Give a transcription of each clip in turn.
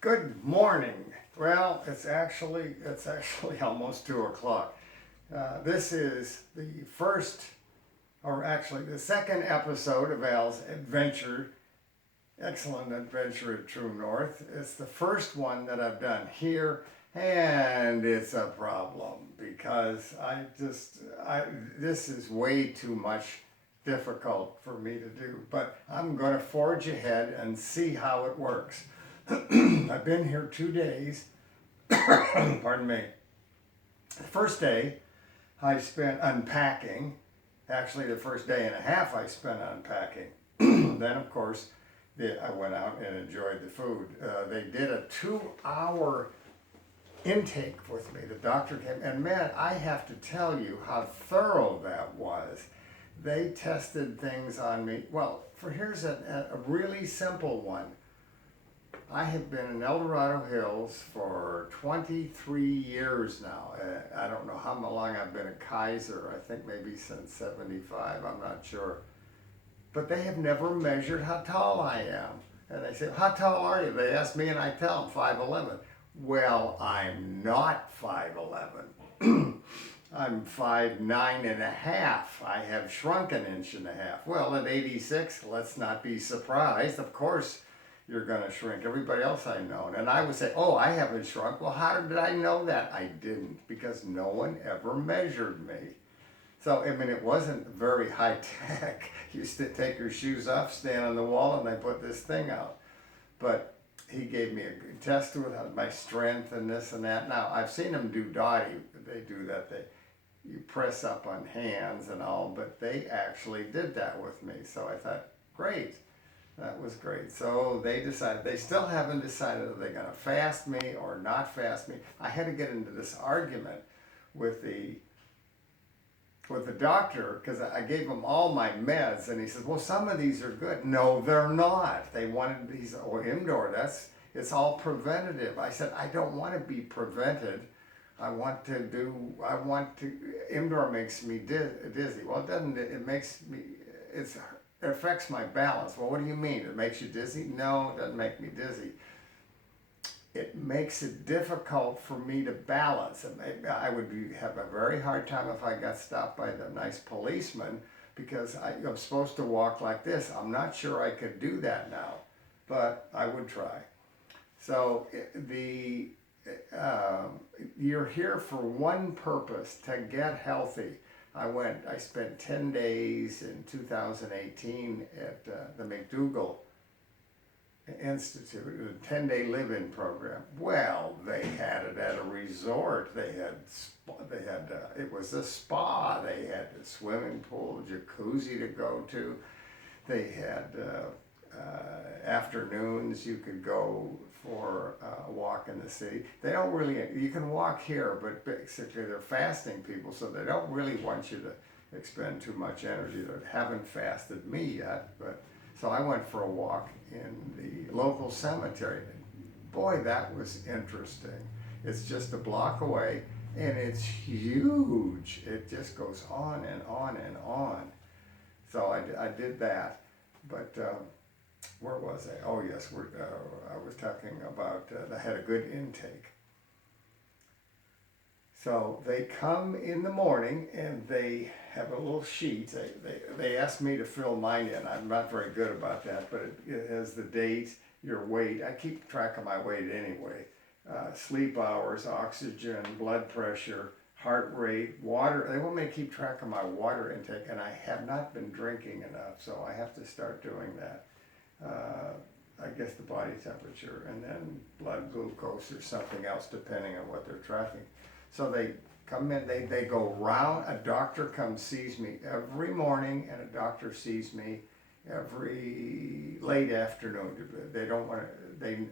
Good morning. Well, it's actually almost 2 o'clock. This is the first, or actually the second episode of Al's excellent adventure at True North. It's the first one that I've done here, and it's a problem because this is way too much difficult for me to do. But I'm going to forge ahead and see how it works. I've been here 2 days. Pardon me. The first day I spent unpacking. Actually, the first day and a half I spent unpacking. Then, of course, I went out and enjoyed the food. They did a 2 hour intake with me. The doctor came, and man, I have to tell you how thorough that was. They tested things on me. Well, here's a really simple one. I have been in El Dorado Hills for 23 years now. I don't know how long I've been a Kaiser. I think maybe since 75. I'm not sure. But they have never measured how tall I am. And they say, how tall are you? They ask me and I tell them 5'11". Well, I'm not 5'11". I'm 5'9.5". I have shrunk an inch and a half. Well, at 86, let's not be surprised. Of course, you're going to shrink. Everybody else I know. And I would say, oh, I haven't shrunk. Well, how did I know that? I didn't, because no one ever measured me. So, I mean, it wasn't very high tech. You used to take your shoes off, stand on the wall, and they put this thing out. But he gave me a good test with my strength and this and that. Now, I've seen them do Dottie. They do that. You press up on hands and all, but they actually did that with me. So I thought, great. That was great. So they still haven't decided if they're going to fast me or not fast me. I had to get into this argument with the doctor because I gave him all my meds, and he says, well, some of these are good. No, they're not. They wanted these, indoor, it's all preventative. I said, I don't want to be prevented. Indoor makes me dizzy. Well, it doesn't, it affects my balance. Well, what do you mean? It makes you dizzy? No, it doesn't make me dizzy. It makes it difficult for me to balance. I would have a very hard time if I got stopped by the nice policeman because I'm supposed to walk like this. I'm not sure I could do that now, but I would try. So you're here for one purpose, to get healthy. I spent 10 days in 2018 at the McDougall Institute, a 10-day live-in program. Well, they had it at a resort. It was a spa. They had a swimming pool, jacuzzi to go to. They had afternoons you could go for a walk in the city. You can walk here, but basically they're fasting people, so they don't really want you to expend too much energy. They haven't fasted me yet, so I went for a walk in the local cemetery. Boy, that was interesting. It's just a block away, and it's huge. It just goes on and on and on. So I did that, but where was I? Oh yes, I was talking about I had a good intake. So they come in the morning and they have a little sheet. They asked me to fill mine in. I'm not very good about that, but it has the date, your weight. I keep track of my weight anyway. Sleep hours, oxygen, blood pressure, heart rate, water. They want me to keep track of my water intake, and I have not been drinking enough, so I have to start doing that. I guess the body temperature, and then blood glucose or something else, depending on what they're tracking. So they come in, they go round. A doctor comes, sees me every morning, and a doctor sees me every late afternoon. They don't want to,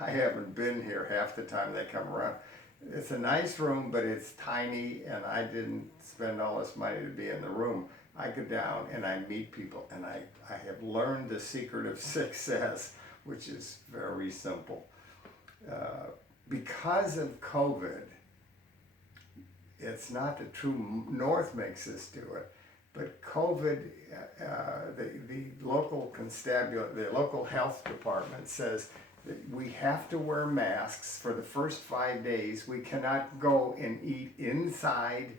I haven't been here half the time they come around. It's a nice room, but it's tiny, and I didn't spend all this money to be in the room. I go down and I meet people, and I have learned the secret of success, which is very simple. Because of COVID, it's not the True North makes us do it, but COVID, the local constabulary, the local health department says We have to wear masks for the first 5 days. We cannot go and eat inside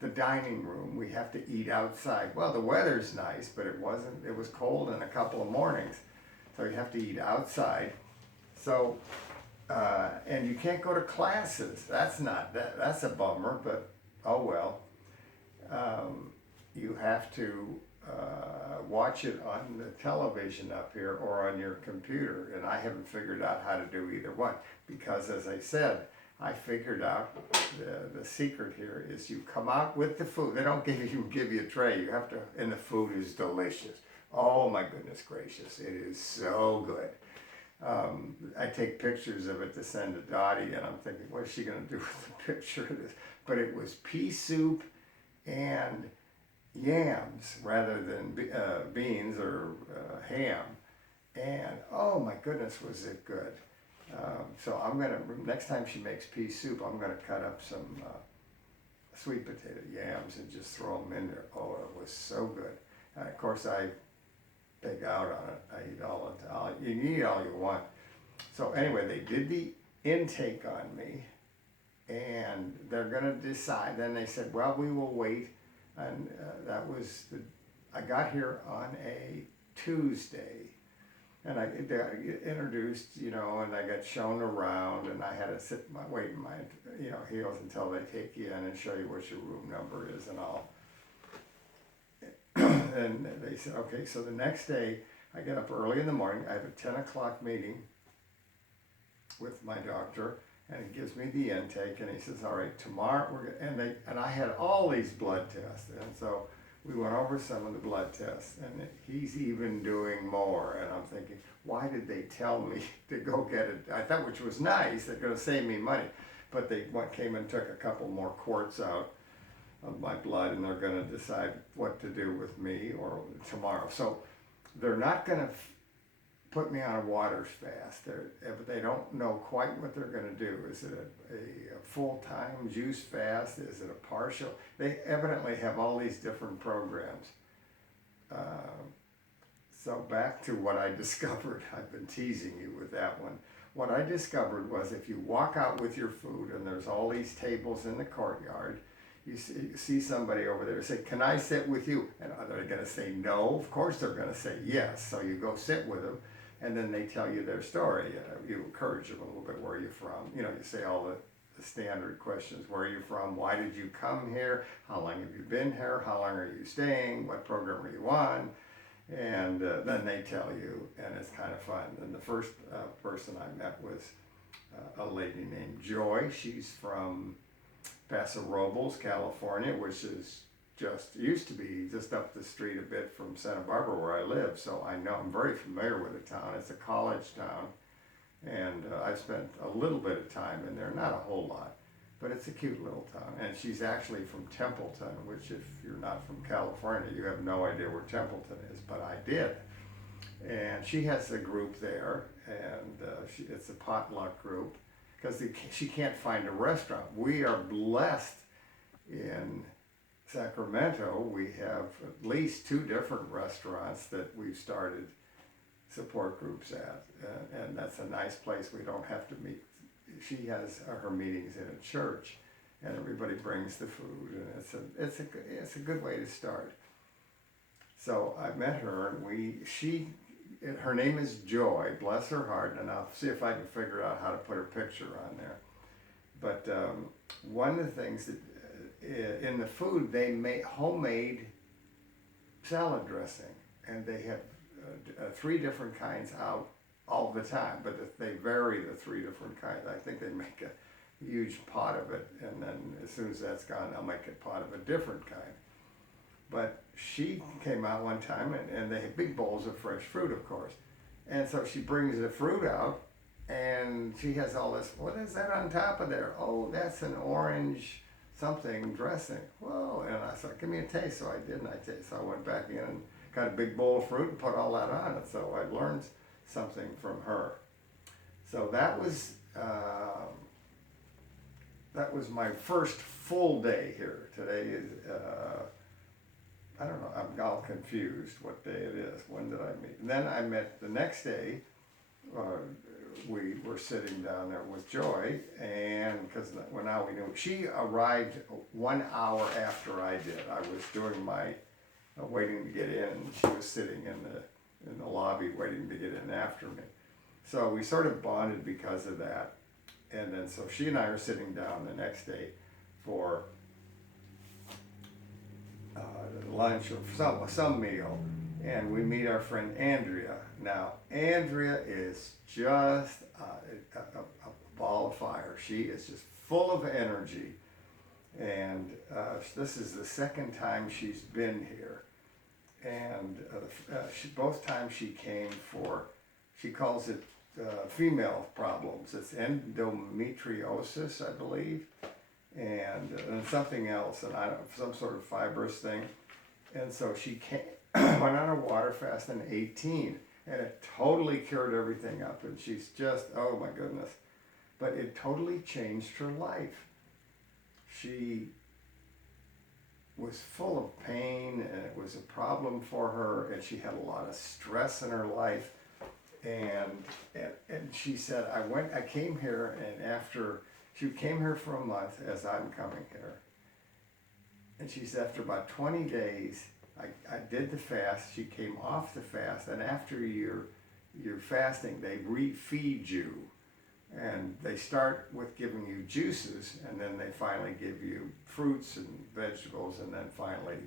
the dining room. We have to eat outside. Well, the weather's nice, but it wasn't. It was cold in a couple of mornings, so you have to eat outside. So, and you can't go to classes. That's a bummer, but oh well. You have to watch it on the television up here or on your computer, and I haven't figured out how to do either one, because as I said, I figured out the secret here is you come out with the food. They don't give you a tray. You have to, and the food is delicious. Oh my goodness gracious, it is so good. I take pictures of it to send to Dottie, and I'm thinking, what is she going to do with the picture of this? But it was pea soup and yams rather than beans or ham. And oh my goodness, was it good. So I'm going to, next time she makes pea soup, I'm going to cut up some sweet potato yams and just throw them in there. Oh, it was so good. And of course, I pig out on it. I eat all it. You can eat all you want. So anyway, they did the intake on me, and they're going to decide. Then they said, well, we will wait. And that was I got here on a Tuesday, and I got introduced, and I got shown around, and I had to wait in my, heels until they take you in and show you what your room number is and all. And they said, okay, so the next day, I get up early in the morning. I have a 10 o'clock meeting with my doctor, and he gives me the intake, and he says, all right, tomorrow and I had all these blood tests, and so we went over some of the blood tests, and he's even doing more, and I'm thinking, why did they tell me to go get it? I thought, which was nice, they're going to save me money, but they came and took a couple more quarts out of my blood, and they're going to decide what to do with me or tomorrow. So they're not going to put me on a water fast. They don't know quite what they're going to do. Is it a full-time juice fast? Is it a partial? They evidently have all these different programs. So back to what I discovered. I've been teasing you with that one. What I discovered was if you walk out with your food and there's all these tables in the courtyard, you see somebody over there say, can I sit with you? And are they going to say no? Of course they're going to say yes. So you go sit with them, and then they tell you their story. You encourage them a little bit. Where are you from? You say all the standard questions. Where are you from? Why did you come here? How long have you been here? How long are you staying? What program are you on? And then they tell you, and it's kind of fun. And the first person I met was a lady named Joy. She's from Paso Robles, California, which is used to be just up the street a bit from Santa Barbara where I live. So I'm very familiar with the town. It's a college town, and I spent a little bit of time in there, not a whole lot, but it's a cute little town. And she's actually from Templeton, which if you're not from California, you have no idea where Templeton is, but I did. And she has a group there, and it's a potluck group, because she can't find a restaurant. We are blessed in Sacramento. We have at least 2 different restaurants that we've started support groups at, and that's a nice place. We don't have to meet. She has her meetings in a church, and everybody brings the food, and it's a good way to start. So I met her, and her name is Joy, bless her heart, and I'll see if I can figure out how to put her picture on there. But one of the things that in the food, they make homemade salad dressing, and they have 3 different kinds out all the time, but they vary the 3 different kinds. I think they make a huge pot of it, and then as soon as that's gone, they'll make a pot of a different kind. But she came out one time, and they had big bowls of fresh fruit, of course. And so she brings the fruit out, and she has all this, what is that on top of there? Oh, that's an orange something dressing. Whoa, and I said, give me a taste. So I did, and so I went back in and got a big bowl of fruit and put all that on it. So I learned something from her. So that was my first full day here. Today is, I don't know, I'm all confused what day it is. When did I meet? And then I met the next day, we were sitting down there with Joy, and because now we knew she arrived 1 hour after I did. I was doing my waiting to get in, and she was sitting in the lobby waiting to get in after me. So we sort of bonded because of that. And then so she and I are sitting down the next day for lunch or some meal, and we meet our friend Andrea. Now Andrea is just a ball of fire. She is just full of energy, and this is the second time she's been here, and both times she came for, she calls it female problems. It's endometriosis, I believe, and something else, and some sort of fibrous thing. And so she came, went on a water fast in 18, and it totally cured everything up. And she's just, oh my goodness. But it totally changed her life. She was full of pain, and it was a problem for her, and she had a lot of stress in her life. And she said, I came here, and after, she came here for a month as I'm coming here. And she said, after about 20 days, I did the fast. She came off the fast, and after you're fasting, they refeed you. And they start with giving you juices, and then they finally give you fruits and vegetables, and then finally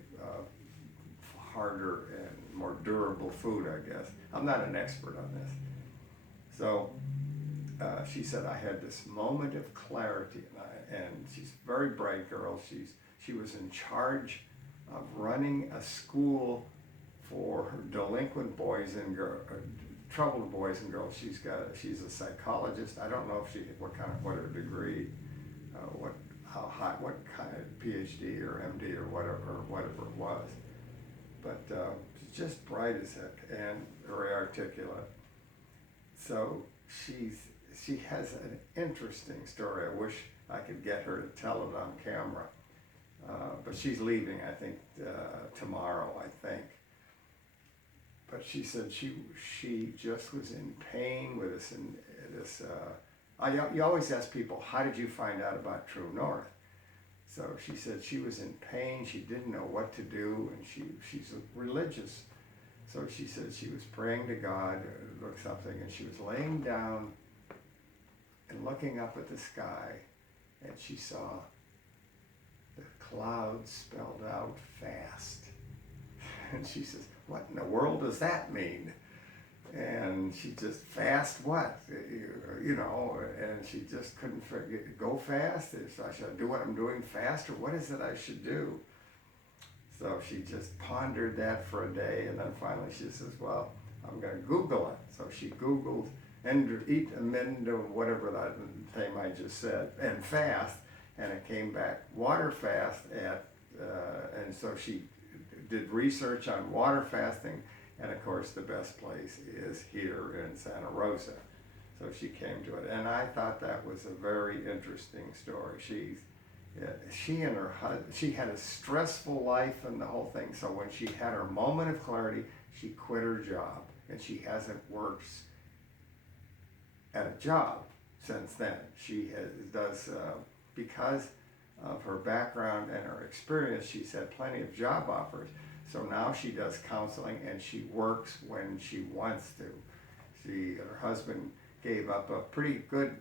harder and more durable food, I guess. I'm not an expert on this. So she said, I had this moment of clarity, and she's a very bright girl. She was in charge of running a school for delinquent boys and troubled boys and girls. She's a psychologist. I don't know if what her degree, what kind of PhD or MD or whatever it was. But she's just bright as heck and very articulate. So she has an interesting story. I wish I could get her to tell it on camera. But she's leaving, I think, tomorrow, I think. But she said she just was in pain with this. You always ask people, how did you find out about True North? So she said she was in pain. She didn't know what to do, and she's religious. So she said she was praying to God or something, and she was laying down and looking up at the sky, and she saw the clouds spelled out fast. And she says, what in the world does that mean? And she just, fast what? You know, and she just couldn't figure, go fast? Should I do what I'm doing fast, or what is it I should do? So she just pondered that for a day, and then finally she says, well, I'm going to Google it. So she Googled eat amendo, whatever that thing I just said, and fast, and it came back water fast and so she did research on water fasting, and of course the best place is here in Santa Rosa. So she came to it, and I thought that was a very interesting story. She and her husband, she had a stressful life and the whole thing, so when she had her moment of clarity, she quit her job, and she hasn't worked at a job since then. She does, because of her background and her experience, she's had plenty of job offers. So now she does counseling, and she works when she wants to. Her husband gave up a pretty good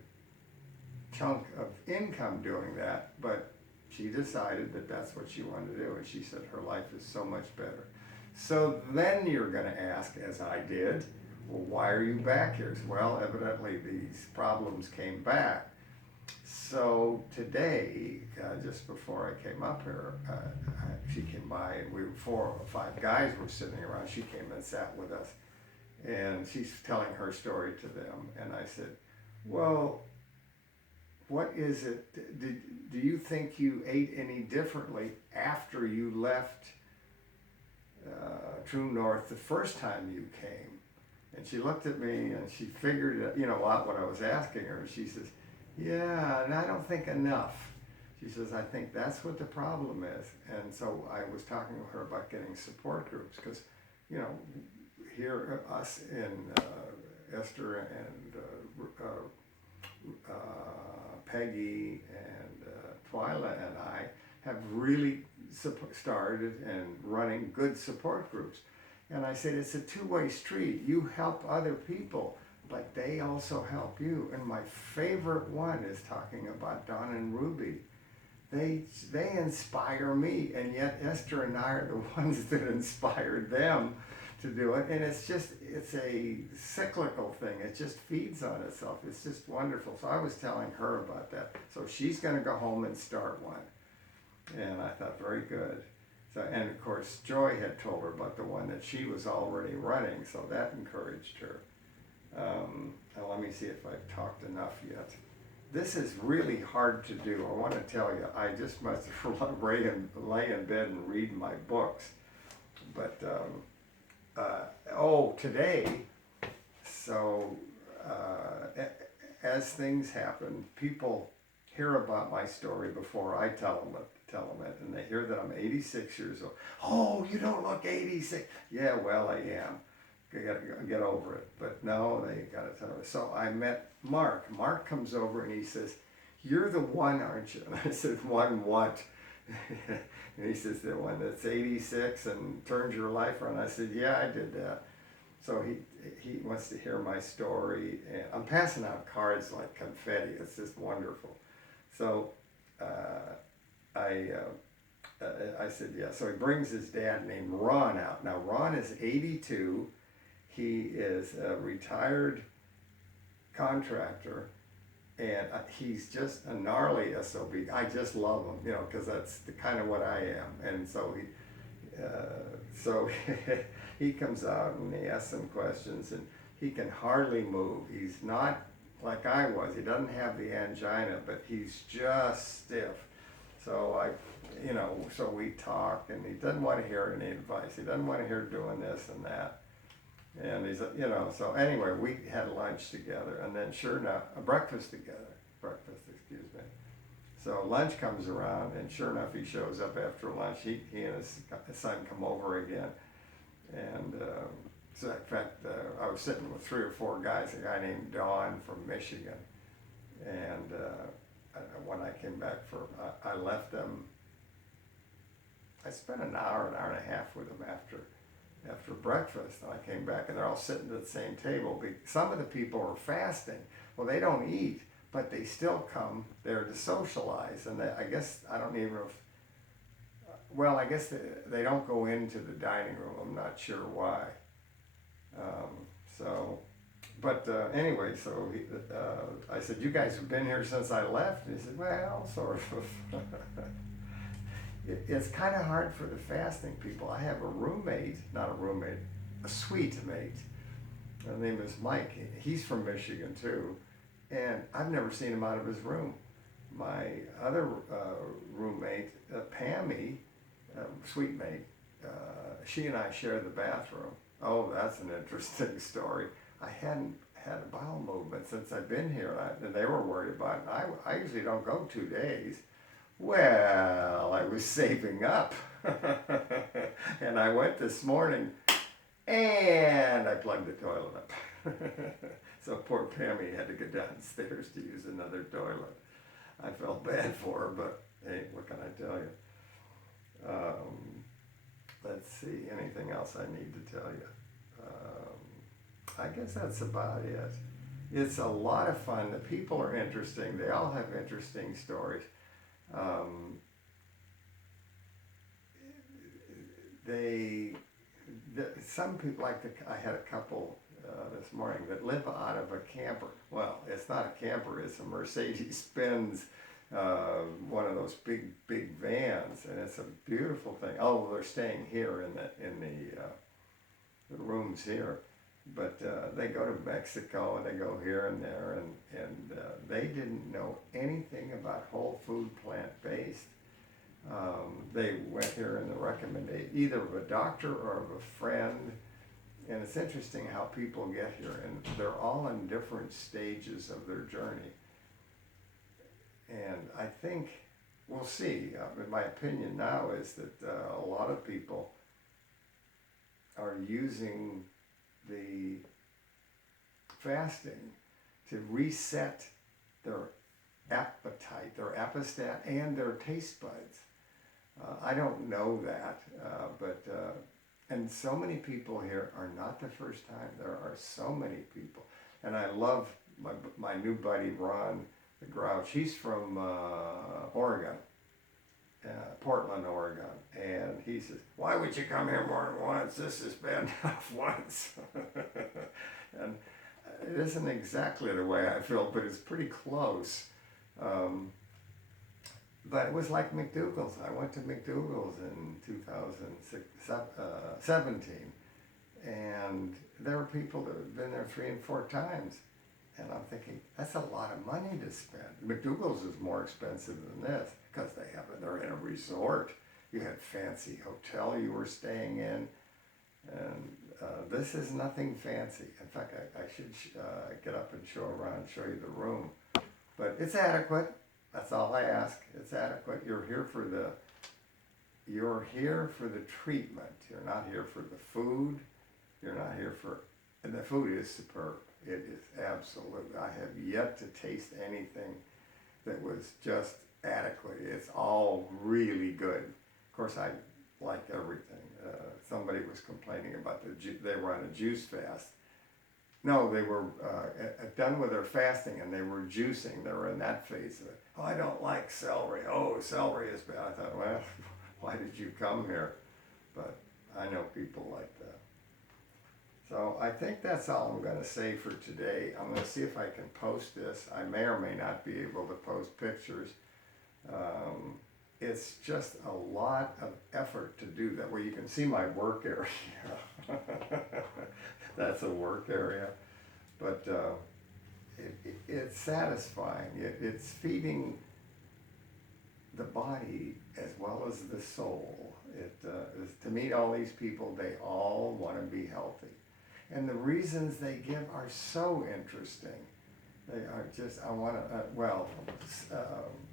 chunk of income doing that, but she decided that that's what she wanted to do, and she said her life is so much better. So then you're going to ask, as I did, well, why are you back here? Well, evidently these problems came back. So today, just before I came up here, she came by, and we were 4 or 5 guys were sitting around. She came and sat with us, and she's telling her story to them. And I said, well, what is it? Do you think you ate any differently after you left True North the first time you came? And she looked at me, and she figured, out what I was asking her. And she says, yeah, and I don't think enough. She says, I think that's what the problem is. And so I was talking to her about getting support groups, because, here us Esther and Peggy and Twyla and I have really started and running good support groups. And I said, it's a two-way street. You help other people, but they also help you. And my favorite one is talking about Don and Ruby. They inspire me, and yet Esther and I are the ones that inspired them to do it. And it's a cyclical thing. It just feeds on itself. It's just wonderful. So I was telling her about that. So she's going to go home and start one. And I thought, very good. So, and of course, Joy had told her about the one that she was already running, so that encouraged her. Now let me see if I've talked enough yet. This is really hard to do. I want to tell you, I just must lay in bed and read my books. But, today, so as things happen, people hear about my story before I tell them it, and they hear that I'm 86 years old. Oh, you don't look 86. Yeah, well, I am. Get over it. But no, they got to tell me. So I met Mark. Mark comes over and he says, "You're the one, aren't you?" And I said, "One what?" And he says, "The one that's 86 and turns your life around." I said, "Yeah, I did that." So he wants to hear my story. And I'm passing out cards like confetti. It's just wonderful. So I said, yeah. So he brings his dad named Ron out. Now, Ron is 82. He is a retired contractor, and he's just a gnarly SOB. I just love him, because that's the kind of what I am. And so he comes out and he asks some questions, and he can hardly move. He's not like I was. He doesn't have the angina, but he's just stiff. So so we talk, and he doesn't want to hear any advice. He doesn't want to hear doing this and that. And he's, so anyway, we had lunch together, and then sure enough, breakfast, excuse me. So lunch comes around, and sure enough, he shows up after lunch. He and his son come over again. And so in fact, I was sitting with 3 or 4 guys, a guy named Don from Michigan. And when I came back I left them. I spent an hour and a half with them after breakfast. And I came back, and they're all sitting at the same table. Some of the people are fasting. Well, they don't eat, but they still come there to socialize. And I guess, I don't even know if, I guess they don't go into the dining room. I'm not sure why. Anyway, so I said, "You guys have been here since I left?" And he said, "Well, sort of." It's kind of hard for the fasting people. I have a suite mate. His name is Mike. He's from Michigan too, and I've never seen him out of his room. My other roommate, Pammy, suite mate, she and I share the bathroom. Oh, that's an interesting story. I hadn't had a bowel movement since I've been here, and they were worried about it. I usually don't go 2 days. Well, I was saving up, and I went this morning, and I plugged the toilet up. So poor Pammy had to go downstairs to use another toilet. I felt bad for her, but hey, what can I tell you? Let's see, anything else I need to tell you? I guess that's about it. It's a lot of fun. The people are interesting. They all have interesting stories. Some people I had a couple this morning that live out of a camper. Well, it's not a camper, it's a Mercedes-Benz, one of those big vans, and it's a beautiful thing. Oh, they're staying here in the rooms here. But they go to Mexico, and they go here and there, and they didn't know anything about whole food, plant-based. They went here in the recommendation, either of a doctor or of a friend. And it's interesting how people get here, and they're all in different stages of their journey. And I think, we'll see, my opinion now is that a lot of people are using the fasting to reset their appetite, their apostat, and their taste buds. I don't know that, and so many people here are not the first time. There are so many people. And I love my new buddy, Ron the Grouch. He's from Oregon, Portland, Oregon. And he says, why would you come here more than once? This is bad enough once. And it isn't exactly the way I feel, but it's pretty close. But it was like McDougal's. I went to McDougal's in 2017, and there were people that had been there 3 and 4 times. And I'm thinking, that's a lot of money to spend. McDougal's is more expensive than this because they're in a resort. You had fancy hotel you were staying in, and this is nothing fancy. In fact, I should get up and show around, show you the room. But it's adequate. That's all I ask. It's adequate. You're here for the treatment. You're not here for the food. You're not here for, and the food is superb. It is absolute. I have yet to taste anything that was just adequate. It's all really good. Of course, I like everything. Somebody was complaining about they were on a juice fast. No, they were done with their fasting and they were juicing. They were in that phase of it. Oh, I don't like celery. Oh, celery is bad. I thought, well, why did you come here? But I know people like that. So I think that's all I'm going to say for today. I'm going to see if I can post this. I may or may not be able to post pictures. It's just a lot of effort to do that. Well, you can see my work area. That's a work area. But it's satisfying. It's feeding the body as well as the soul. To meet all these people, they all want to be healthy. And the reasons they give are so interesting. They are just,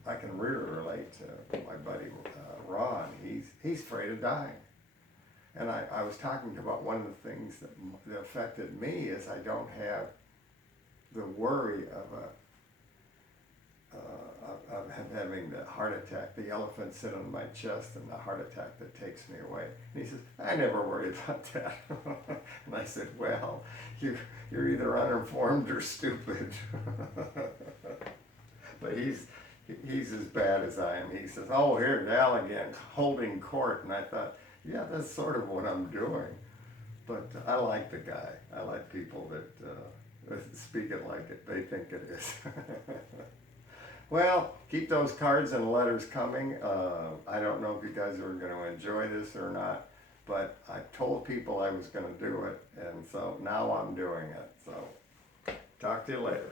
I can really relate to my buddy Ron. He's afraid of dying. And I was talking about one of the things that affected me is I don't have the worry of having the heart attack, the elephant sit on my chest and the heart attack that takes me away. And he says, I never worry about that. And I said, well, you're either uninformed or stupid. But he's as bad as I am. He says, oh, here, Dal again, holding court. And I thought, yeah, that's sort of what I'm doing. But I like the guy. I like people that speak it like it. They think it is. Well, keep those cards and letters coming. I don't know if you guys are going to enjoy this or not, but I told people I was going to do it, and so now I'm doing it. So talk to you later.